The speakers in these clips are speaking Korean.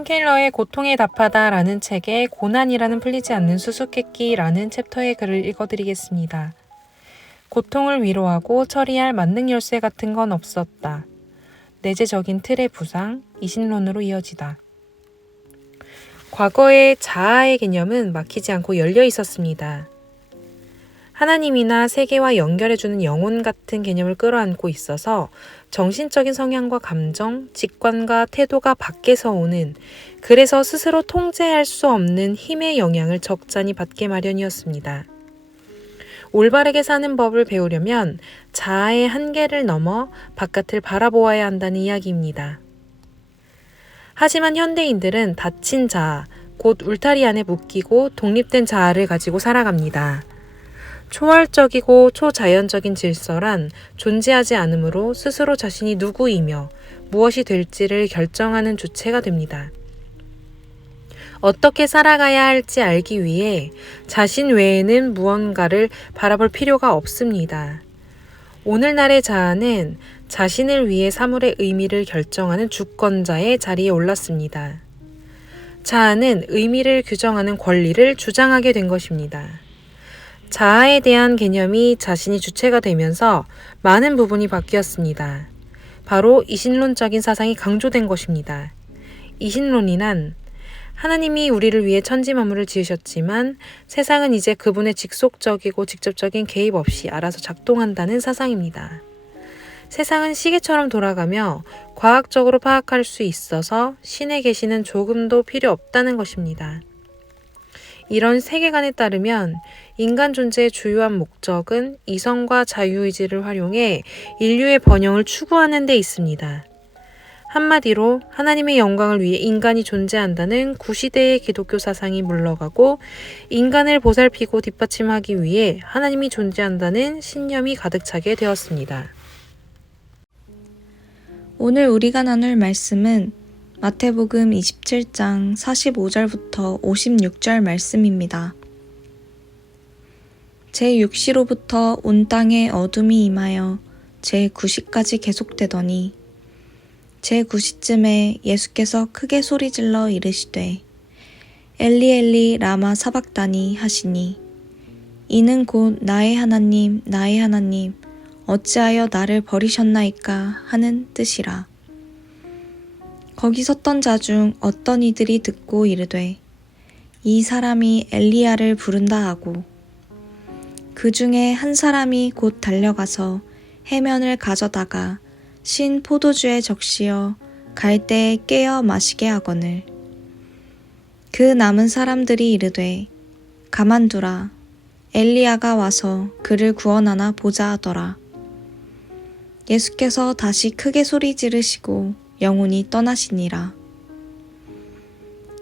헬렌 켈러의 고통에 답하다 라는 책에 고난이라는 풀리지 않는 수수께끼 라는 챕터의 글을 읽어드리겠습니다. 고통을 위로하고 처리할 만능 열쇠 같은 건 없었다. 내재적인 틀의 부상, 이신론으로 이어지다. 과거의 자아의 개념은 막히지 않고 열려 있었습니다. 하나님이나 세계와 연결해주는 영혼 같은 개념을 끌어안고 있어서 정신적인 성향과 감정, 직관과 태도가 밖에서 오는, 그래서 스스로 통제할 수 없는 힘의 영향을 적잖이 받게 마련이었습니다. 올바르게 사는 법을 배우려면 자아의 한계를 넘어 바깥을 바라보아야 한다는 이야기입니다. 하지만 현대인들은 닫힌 자아, 곧 울타리 안에 묶이고 독립된 자아를 가지고 살아갑니다. 초월적이고 초자연적인 질서란 존재하지 않으므로 스스로 자신이 누구이며 무엇이 될지를 결정하는 주체가 됩니다. 어떻게 살아가야 할지 알기 위해 자신 외에는 무언가를 바라볼 필요가 없습니다. 오늘날의 자아는 자신을 위해 사물의 의미를 결정하는 주권자의 자리에 올랐습니다. 자아는 의미를 규정하는 권리를 주장하게 된 것입니다. 자아에 대한 개념이 자신이 주체가 되면서 많은 부분이 바뀌었습니다. 바로 이신론적인 사상이 강조된 것입니다. 이신론이란 하나님이 우리를 위해 천지 만물을 지으셨지만 세상은 이제 그분의 직속적이고 직접적인 개입 없이 알아서 작동한다는 사상입니다. 세상은 시계처럼 돌아가며 과학적으로 파악할 수 있어서 신의 계시는 조금도 필요 없다는 것입니다. 이런 세계관에 따르면 인간 존재의 주요한 목적은 이성과 자유의지를 활용해 인류의 번영을 추구하는 데 있습니다. 한마디로 하나님의 영광을 위해 인간이 존재한다는 구시대의 기독교 사상이 물러가고 인간을 보살피고 뒷받침하기 위해 하나님이 존재한다는 신념이 가득 차게 되었습니다. 오늘 우리가 나눌 말씀은 마태복음 27장 45절부터 56절 말씀입니다. 제6시로부터 온 땅에 어둠이 임하여 제9시까지 계속되더니 제9시쯤에 예수께서 크게 소리질러 이르시되 엘리 엘리 라마 사박다니 하시니 이는 곧 나의 하나님 나의 하나님 어찌하여 나를 버리셨나이까 하는 뜻이라. 거기 섰던 자 중 어떤 이들이 듣고 이르되 이 사람이 엘리야를 부른다 하고 그 중에 한 사람이 곧 달려가서 해면을 가져다가 신 포도주에 적시어 갈대에 깨어 마시게 하거늘 그 남은 사람들이 이르되 가만두라 엘리야가 와서 그를 구원하나 보자 하더라. 예수께서 다시 크게 소리 지르시고 영혼이 떠나시니라.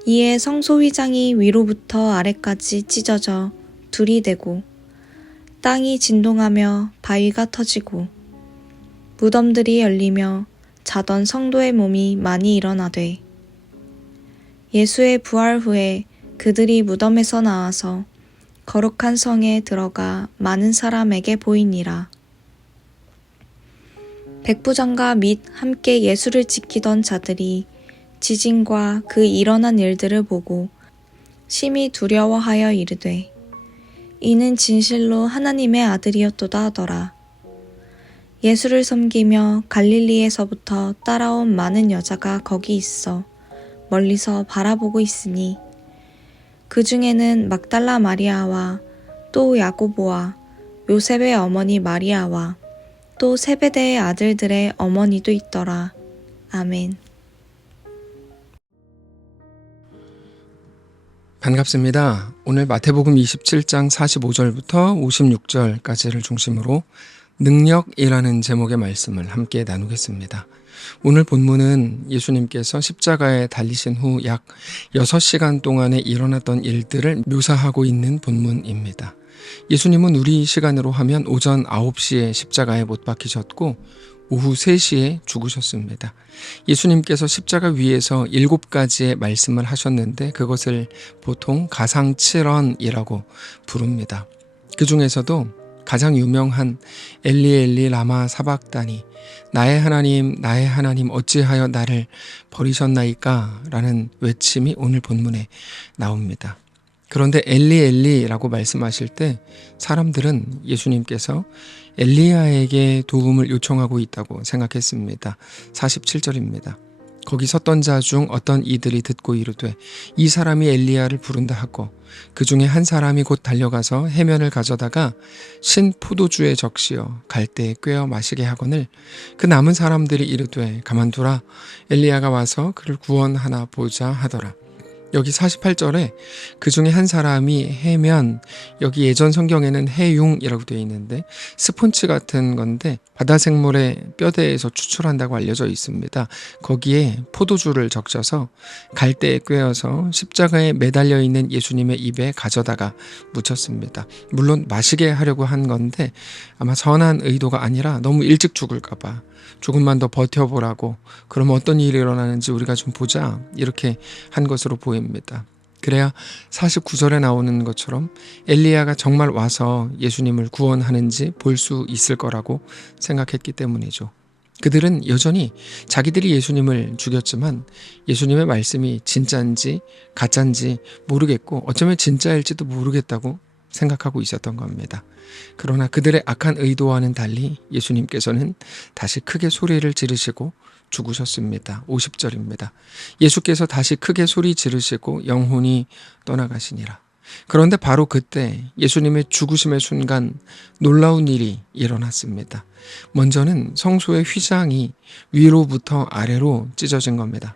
이에 성소휘장이 위로부터 아래까지 찢어져 둘이 되고 땅이 진동하며 바위가 터지고 무덤들이 열리며 자던 성도의 몸이 많이 일어나되 예수의 부활 후에 그들이 무덤에서 나와서 거룩한 성에 들어가 많은 사람에게 보이니라. 백부장과 및 함께 예수를 지키던 자들이 지진과 그 일어난 일들을 보고 심히 두려워하여 이르되 이는 진실로 하나님의 아들이었도다 하더라. 예수를 섬기며 갈릴리에서부터 따라온 많은 여자가 거기 있어 멀리서 바라보고 있으니 그 중에는 막달라 마리아와 또 야고보와 요셉의 어머니 마리아와 또 세베대의 아들들의 어머니도 있더라. 아멘. 반갑습니다. 오늘 마태복음 27장 45절부터 56절까지를 중심으로 능력이라는 제목의 말씀을 함께 나누겠습니다. 오늘 본문은 예수님께서 십자가에 달리신 후 약 6시간 동안에 일어났던 일들을 묘사하고 있는 본문입니다. 예수님은 우리 시간으로 하면 오전 9시에 십자가에 못 박히셨고 오후 3시에 죽으셨습니다. 예수님께서 십자가 위에서 7가지의 말씀을 하셨는데 그것을 보통 가상칠언이라고 부릅니다. 그 중에서도 가장 유명한 엘리 엘리 라마 사박다니, 나의 하나님 어찌하여 나를 버리셨나이까 라는 외침이 오늘 본문에 나옵니다. 그런데 엘리 엘리라고 말씀하실 때 사람들은 예수님께서 엘리야에게 도움을 요청하고 있다고 생각했습니다. 47절입니다. 거기 섰던 자 중 어떤 이들이 듣고 이르되 이 사람이 엘리야를 부른다 하고 그 중에 한 사람이 곧 달려가서 해면을 가져다가 신 포도주에 적시어 갈대에 꿰어 마시게 하거늘 그 남은 사람들이 이르되 가만두라 엘리야가 와서 그를 구원하나 보자 하더라. 여기 48절에 그 중에 한 사람이 해면, 여기 예전 성경에는 해융이라고 되어 있는데 스폰치 같은 건데 바다 생물의 뼈대에서 추출한다고 알려져 있습니다. 거기에 포도주를 적셔서 갈대에 꿰어서 십자가에 매달려 있는 예수님의 입에 가져다가 묻혔습니다. 물론 마시게 하려고 한 건데 아마 선한 의도가 아니라 너무 일찍 죽을까 봐 조금만 더 버텨보라고, 그럼 어떤 일이 일어나는지 우리가 좀 보자, 이렇게 한 것으로 보입니다. 그래야 49절에 나오는 것처럼 엘리야가 정말 와서 예수님을 구원하는지 볼 수 있을 거라고 생각했기 때문이죠. 그들은 여전히 자기들이 예수님을 죽였지만 예수님의 말씀이 진짜인지 가짜인지 모르겠고 어쩌면 진짜일지도 모르겠다고 생각하고 있었던 겁니다. 그러나 그들의 악한 의도와는 달리 예수님께서는 다시 크게 소리를 지르시고 죽으셨습니다. 50절입니다. 예수께서 다시 크게 소리 지르시고 영혼이 떠나가시니라. 그런데 바로 그때 예수님의 죽으심의 순간 놀라운 일이 일어났습니다. 먼저는 성소의 휘장이 위로부터 아래로 찢어진 겁니다.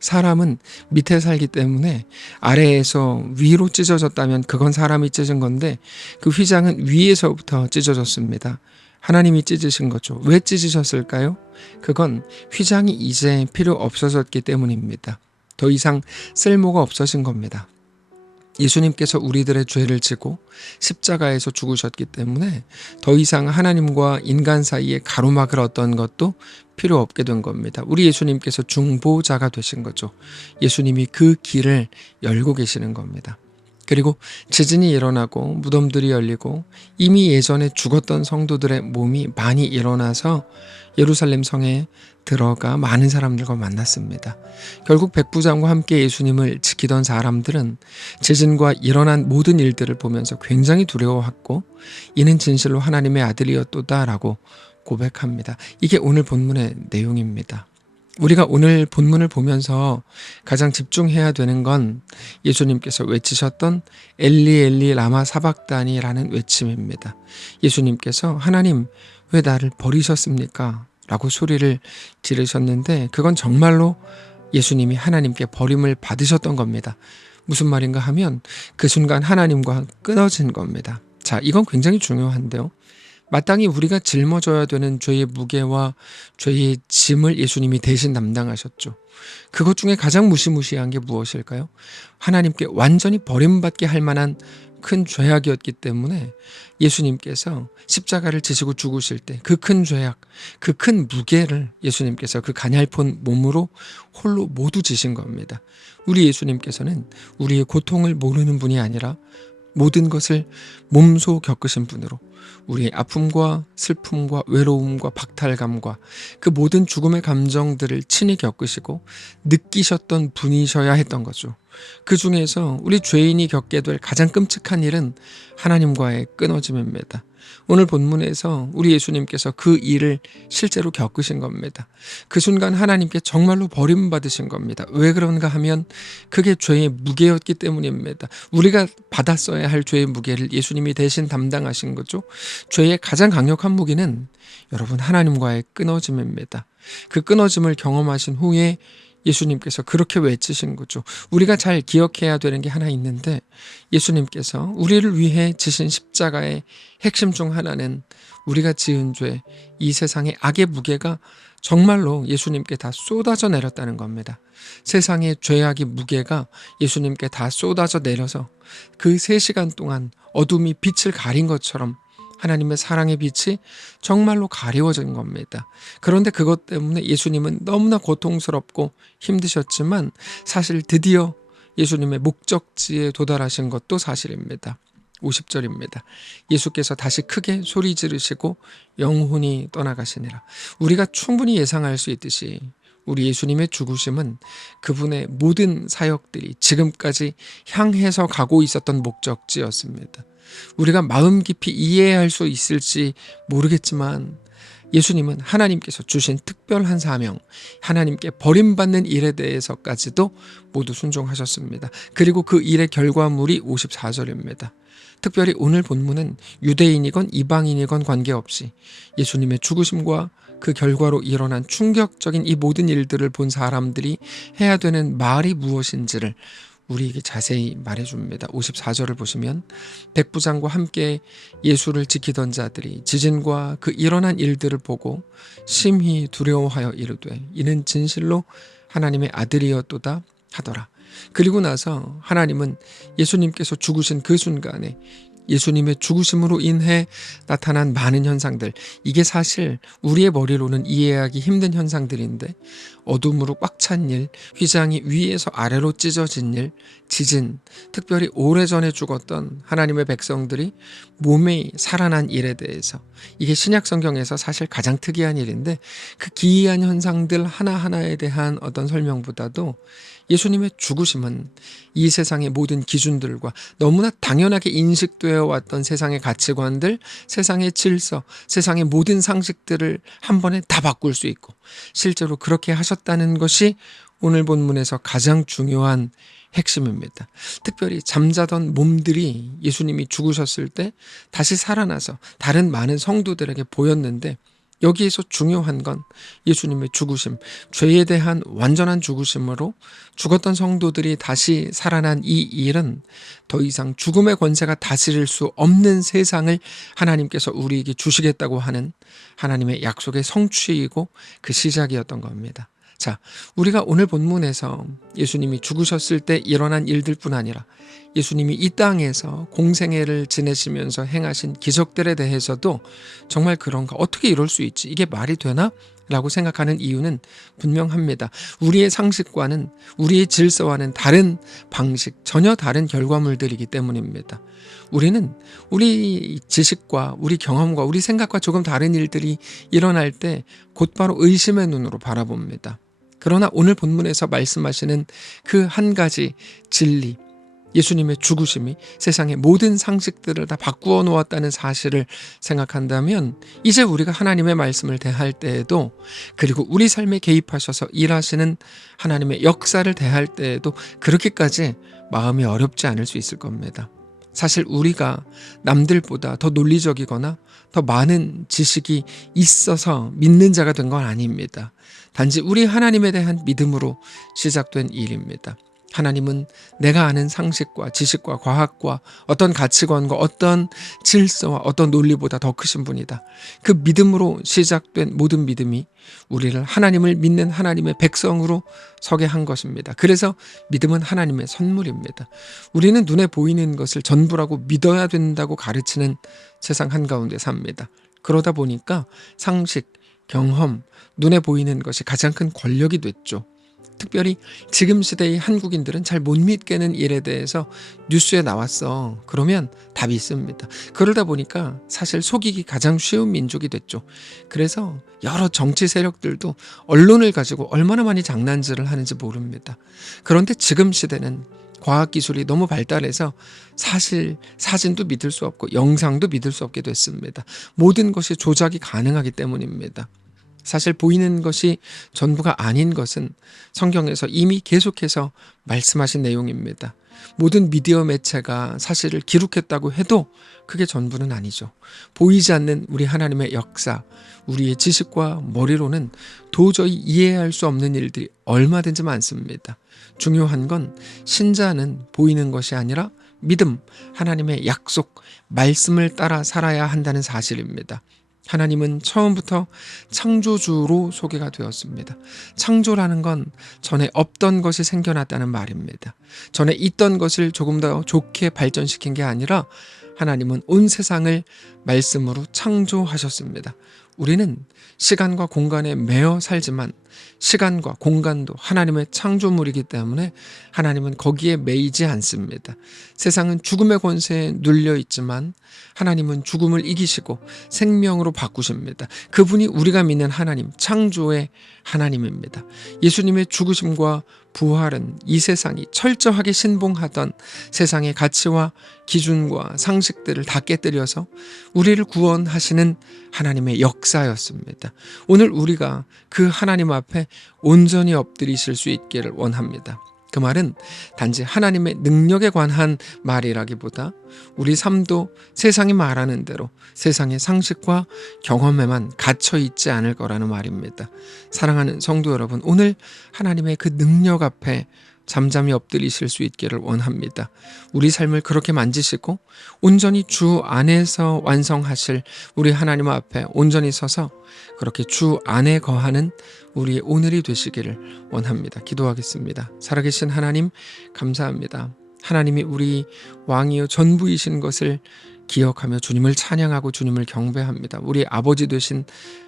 사람은 밑에 살기 때문에 아래에서 위로 찢어졌다면 그건 사람이 찢은 건데 그 휘장은 위에서부터 찢어졌습니다. 하나님이 찢으신 거죠. 왜 찢으셨을까요? 그건 휘장이 이제 필요 없어졌기 때문입니다. 더 이상 쓸모가 없어진 겁니다. 예수님께서 우리들의 죄를 지고 십자가에서 죽으셨기 때문에 더 이상 하나님과 인간 사이에 가로막을 어떤 것도 필요 없게 된 겁니다. 우리 예수님께서 중보자가 되신 거죠. 예수님이 그 길을 열고 계시는 겁니다. 그리고 지진이 일어나고 무덤들이 열리고 이미 예전에 죽었던 성도들의 몸이 많이 일어나서 예루살렘 성에 들어가 많은 사람들과 만났습니다. 결국 백부장과 함께 예수님을 지키던 사람들은 지진과 일어난 모든 일들을 보면서 굉장히 두려워했고 이는 진실로 하나님의 아들이었도다라고 고백합니다. 이게 오늘 본문의 내용입니다. 우리가 오늘 본문을 보면서 가장 집중해야 되는 건 예수님께서 외치셨던 엘리 엘리 라마 사박다니라는 외침입니다. 예수님께서 하나님 왜 나를 버리셨습니까? 라고 소리를 지르셨는데 그건 정말로 예수님이 하나님께 버림을 받으셨던 겁니다. 무슨 말인가 하면 그 순간 하나님과 끊어진 겁니다. 자, 이건 굉장히 중요한데요. 마땅히 우리가 짊어져야 되는 죄의 무게와 죄의 짐을 예수님이 대신 담당하셨죠. 그것 중에 가장 무시무시한 게 무엇일까요? 하나님께 완전히 버림받게 할 만한 큰 죄악이었기 때문에 예수님께서 십자가를 지시고 죽으실 때 그 큰 죄악, 그 큰 무게를 예수님께서 그 가냘픈 몸으로 홀로 모두 지신 겁니다. 우리 예수님께서는 우리의 고통을 모르는 분이 아니라 모든 것을 몸소 겪으신 분으로 우리의 아픔과 슬픔과 외로움과 박탈감과 그 모든 죽음의 감정들을 친히 겪으시고 느끼셨던 분이셔야 했던 거죠. 그 중에서 우리 죄인이 겪게 될 가장 끔찍한 일은 하나님과의 끊어짐입니다. 오늘 본문에서 우리 예수님께서 그 일을 실제로 겪으신 겁니다. 그 순간 하나님께 정말로 버림받으신 겁니다. 왜 그런가 하면 그게 죄의 무게였기 때문입니다. 우리가 받았어야 할 죄의 무게를 예수님이 대신 담당하신 거죠. 죄의 가장 강력한 무기는 여러분 하나님과의 끊어짐입니다. 그 끊어짐을 경험하신 후에 예수님께서 그렇게 외치신 거죠. 우리가 잘 기억해야 되는 게 하나 있는데 예수님께서 우리를 위해 지신 십자가의 핵심 중 하나는 우리가 지은 죄, 이 세상의 악의 무게가 정말로 예수님께 다 쏟아져 내렸다는 겁니다. 세상의 죄악의 무게가 예수님께 다 쏟아져 내려서 그 3시간 동안 어둠이 빛을 가린 것처럼 하나님의 사랑의 빛이 정말로 가리워진 겁니다. 그런데 그것 때문에 예수님은 너무나 고통스럽고 힘드셨지만 사실 드디어 예수님의 목적지에 도달하신 것도 사실입니다. 50절입니다. 예수께서 다시 크게 소리 지르시고 영혼이 떠나가시니라. 우리가 충분히 예상할 수 있듯이 우리 예수님의 죽으심은 그분의 모든 사역들이 지금까지 향해서 가고 있었던 목적지였습니다. 우리가 마음 깊이 이해할 수 있을지 모르겠지만 예수님은 하나님께서 주신 특별한 사명, 하나님께 버림받는 일에 대해서까지도 모두 순종하셨습니다. 그리고 그 일의 결과물이 54절입니다. 특별히 오늘 본문은 유대인이건 이방인이건 관계없이 예수님의 죽으심과 그 결과로 일어난 충격적인 이 모든 일들을 본 사람들이 해야 되는 말이 무엇인지를 우리에게 자세히 말해줍니다. 54절을 보시면 백부장과 함께 예수를 지키던 자들이 지진과 그 일어난 일들을 보고 심히 두려워하여 이르되 이는 진실로 하나님의 아들이었도다 하더라. 그리고 나서 하나님은 예수님께서 죽으신 그 순간에 예수님의 죽으심으로 인해 나타난 많은 현상들, 이게 사실 우리의 머리로는 이해하기 힘든 현상들인데 어둠으로 꽉 찬 일, 휘장이 위에서 아래로 찢어진 일, 지진, 특별히 오래전에 죽었던 하나님의 백성들이 몸에 살아난 일에 대해서, 이게 신약 성경에서 사실 가장 특이한 일인데 그 기이한 현상들 하나하나에 대한 어떤 설명보다도 예수님의 죽으심은 이 세상의 모든 기준들과 너무나 당연하게 인식되어 왔던 세상의 가치관들, 세상의 질서, 세상의 모든 상식들을 한 번에 다 바꿀 수 있고 실제로 그렇게 하셨다는 것이 오늘 본문에서 가장 중요한 핵심입니다. 특별히 잠자던 몸들이 예수님이 죽으셨을 때 다시 살아나서 다른 많은 성도들에게 보였는데 여기에서 중요한 건 예수님의 죽으심, 죄에 대한 완전한 죽으심으로 죽었던 성도들이 다시 살아난 이 일은 더 이상 죽음의 권세가 다스릴 수 없는 세상을 하나님께서 우리에게 주시겠다고 하는 하나님의 약속의 성취이고 그 시작이었던 겁니다. 자, 우리가 오늘 본문에서 예수님이 죽으셨을 때 일어난 일들뿐 아니라 예수님이 이 땅에서 공생애를 지내시면서 행하신 기적들에 대해서도 정말 그런가? 어떻게 이럴 수 있지? 이게 말이 되나? 라고 생각하는 이유는 분명합니다. 우리의 상식과는, 우리의 질서와는 다른 방식, 전혀 다른 결과물들이기 때문입니다. 우리는 우리 지식과 우리 경험과 우리 생각과 조금 다른 일들이 일어날 때 곧바로 의심의 눈으로 바라봅니다. 그러나 오늘 본문에서 말씀하시는 그 한 가지 진리, 예수님의 죽으심이 세상의 모든 상식들을 다 바꾸어 놓았다는 사실을 생각한다면 이제 우리가 하나님의 말씀을 대할 때에도, 그리고 우리 삶에 개입하셔서 일하시는 하나님의 역사를 대할 때에도 그렇게까지 마음이 어렵지 않을 수 있을 겁니다. 사실 우리가 남들보다 더 논리적이거나 더 많은 지식이 있어서 믿는 자가 된 건 아닙니다. 단지 우리 하나님에 대한 믿음으로 시작된 일입니다. 하나님은 내가 아는 상식과 지식과 과학과 어떤 가치관과 어떤 질서와 어떤 논리보다 더 크신 분이다. 그 믿음으로 시작된 모든 믿음이 우리를 하나님을 믿는 하나님의 백성으로 서게 한 것입니다. 그래서 믿음은 하나님의 선물입니다. 우리는 눈에 보이는 것을 전부라고 믿어야 된다고 가르치는 세상 한가운데 삽니다. 그러다 보니까 상식, 경험, 눈에 보이는 것이 가장 큰 권력이 됐죠. 특별히 지금 시대의 한국인들은 잘 못 믿겠는 일에 대해서 뉴스에 나왔어. 그러면 다 믿습니다. 그러다 보니까 사실 속이기 가장 쉬운 민족이 됐죠. 그래서 여러 정치 세력들도 언론을 가지고 얼마나 많이 장난질을 하는지 모릅니다. 그런데 지금 시대는 과학기술이 너무 발달해서 사실 사진도 믿을 수 없고 영상도 믿을 수 없게 됐습니다. 모든 것이 조작이 가능하기 때문입니다. 사실 보이는 것이 전부가 아닌 것은 성경에서 이미 계속해서 말씀하신 내용입니다. 모든 미디어 매체가 사실을 기록했다고 해도 그게 전부는 아니죠. 보이지 않는 우리 하나님의 역사, 우리의 지식과 머리로는 도저히 이해할 수 없는 일들이 얼마든지 많습니다. 중요한 건 신자는 보이는 것이 아니라 믿음, 하나님의 약속, 말씀을 따라 살아야 한다는 사실입니다. 하나님은 처음부터 창조주로 소개가 되었습니다. 창조라는 건 전에 없던 것이 생겨났다는 말입니다. 전에 있던 것을 조금 더 좋게 발전시킨 게 아니라 하나님은 온 세상을 말씀으로 창조하셨습니다. 우리는 시간과 공간에 매여 살지만 시간과 공간도 하나님의 창조물이기 때문에 하나님은 거기에 매이지 않습니다. 세상은 죽음의 권세에 눌려 있지만 하나님은 죽음을 이기시고 생명으로 바꾸십니다. 그분이 우리가 믿는 하나님, 창조의 하나님입니다. 예수님의 죽으심과 부활은 이 세상이 철저하게 신봉하던 세상의 가치와 기준과 상식들을 다 깨뜨려서 우리를 구원하시는 하나님의 역사였습니다. 오늘 우리가 그 하나님 앞에 온전히 엎드리실 수 있기를 원합니다. 그 말은 단지 하나님의 능력에 관한 말이라기보다 우리 삶도 세상이 말하는 대로 세상의 상식과 경험에만 갇혀 있지 않을 거라는 말입니다. 사랑하는 성도 여러분, 오늘 하나님의 그 능력 앞에 잠잠히 엎드리실 수 있기를 원합니다. 우리 삶을 그렇게 만지시고 온전히 주 안에서 완성하실 우리 하나님 앞에 온전히 서서 그렇게 주 안에 거하는 우리의 오늘이 되시기를 원합니다. 기도하겠습니다. 살아계신 하나님, 감사합니다. 하나님이 우리 왕이요 전부이신 것을 기억하며 주님을 찬양하고 주님을 경배합니다. 우리 아버지 되신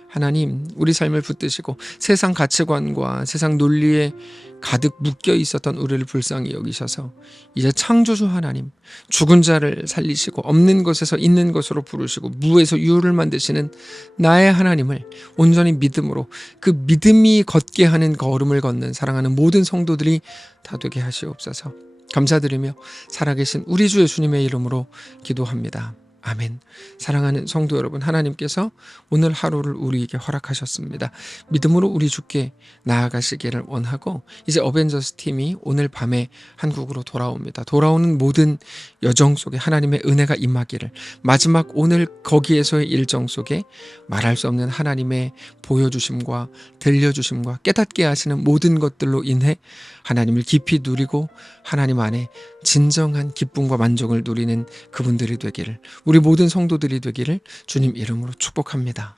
하나님, 우리 삶을 붙드시고 세상 가치관과 세상 논리에 가득 묶여 있었던 우리를 불쌍히 여기셔서 이제 창조주 하나님, 죽은 자를 살리시고 없는 것에서 있는 것으로 부르시고 무에서 유를 만드시는 나의 하나님을 온전히 믿음으로 그 믿음이 걷게 하는 걸음을 걷는 사랑하는 모든 성도들이 다 되게 하시옵소서. 감사드리며 살아계신 우리 주 예수님의 이름으로 기도합니다. 아멘. 사랑하는 성도 여러분, 하나님께서 오늘 하루를 우리에게 허락하셨습니다. 믿음으로 우리 주께 나아가시기를 원하고 이제 어벤져스 팀이 오늘 밤에 한국으로 돌아옵니다. 돌아오는 모든 여정 속에 하나님의 은혜가 임하기를, 마지막 오늘 거기에서의 일정 속에 말할 수 없는 하나님의 보여주심과 들려주심과 깨닫게 하시는 모든 것들로 인해 하나님을 깊이 누리고 하나님 안에 진정한 기쁨과 만족을 누리는 그분들이 되기를, 우리 모든 성도들이 되기를 주님 이름으로 축복합니다.